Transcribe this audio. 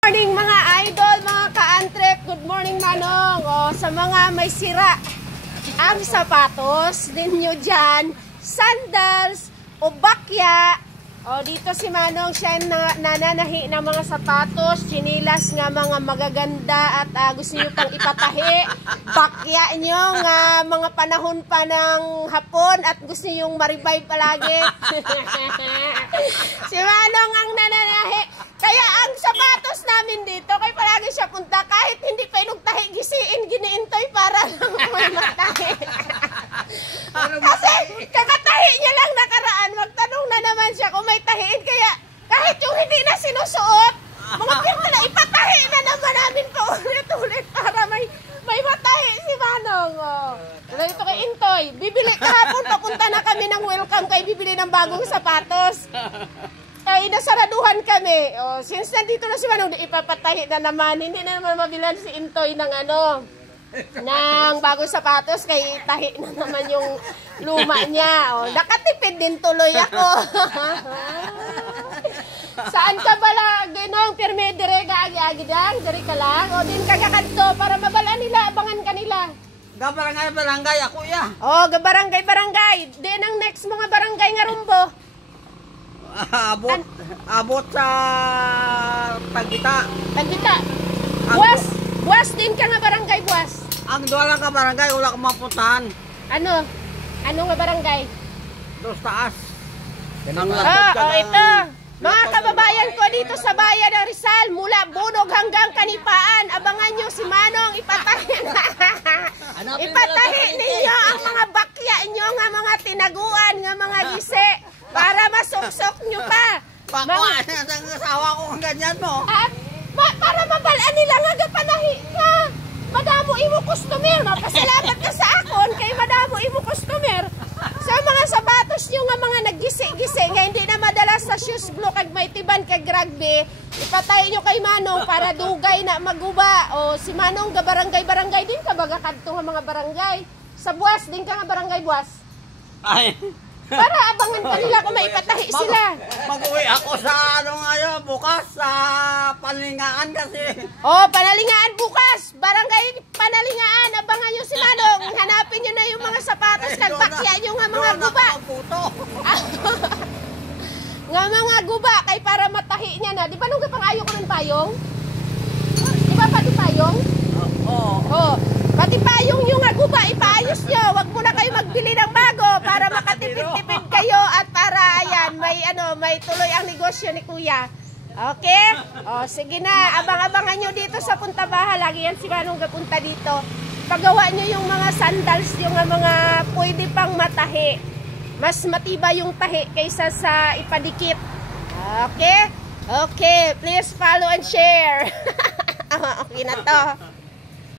Morning mga idol, mga ka-antrek. Good morning Manong. Sa mga may sira ang sapatos ninyo dyan, sandals o bakya. Dito si Manong, siya nananahi ng mga sapatos, chinilas nga mga magaganda at gusto nyo pang ipatahi. Bakya nyo nga mga panahon pa ng hapon at gusto nyo ma-revive palagi. Si Manong ang nananahi. Kaya ang sapatos namin dito, kaya palagi siya punta, kahit hindi pa inugtahi, gisiin, giniintoy para lang may matahi. Kasi kakatahi niya lang nakaraan, magtanong na naman siya kung may tahiin, kaya kahit yung hindi na sinusuot, mga pirma na ipatahi na naman namin pa ulit-ulit para may matahi si Manong. Ito kay Intoy, bibili kahapon, papunta na kami ng welcome kay bibili ng bagong sapatos. Nasaraduhan kami. Since nandito na si Manong, ipapatahi na naman. Hindi na naman mabilan si Intoy ng ng bagong sapatos, kay tahi na naman yung luma niya. Nakatipid din tuloy ako. Saan ka bala, Ginong? Pirme, dire ka agi-agi dang? Dire ka lang? O din kagakanto para mabala nila, abangan kanila. Barangay, ako ya. Barangay. Din ang next mga barangay nga rumbo. Abot sa Tagbita. Buwas din ka nga barangay, Buwas. Ang dola ka barangay, wala kang mapuntahan. Ano nga barangay? Dos taas. Ito. Mga kababayan ko dito sa bayan ng Rizal, mula Bunog hanggang Kanipaan, abangan nyo si Manong, ipatahi ninyo ang mga bakya nyo, nga mga tinaguan, nga mga gise, para masuksok nyo pa. Pakuha na sa asawa ko ang ganyan mo. At para mabalaan nila nga gapanahi ka. Madamo imo customer, mapasalamat ka sa akon kay madamo imo customer. Sa mga sapatos nyo nga mga naggisi-gisi nga hindi na madala sa shoes blue kag may tiban kag rugby, ipatay nyo kay Manong para dugay na maguba. O si Manong ga barangay din ka baga kadto nga mga barangay. Sa Buwas din ka nga barangay, Buwas. Ay. Para abangan kanila kung maipatahi sila. Mag-uwi ako sa bukas sa Panalingaan kasi. Panalingaan bukas. Barangay Panalingaan. Abangan nyo si Manong. Hanapin nyo na yung mga sapatos kag bakya nyo nga mga guba. Nga mga guba kay para matahi niya na. Di ba nung kapangayo ko ng payong? Di ba pati payong? Oo. Pati payong nyo nga guba, ipaayos nyo. Wag muna kayo magbili ng bago para makatipid-tipid kayo at para ayan, may tuloy ang negosyo ni Kuya. Okay? Sige na, abang-abangan nyo dito sa Punta Baha. Lagi yan si Manong gapunta dito. Pagawa nyo yung mga sandals, yung mga pwede pang matahi. Mas matibay yung tahi kaysa sa ipadikit. Okay? Okay, please follow and share. Okay na to.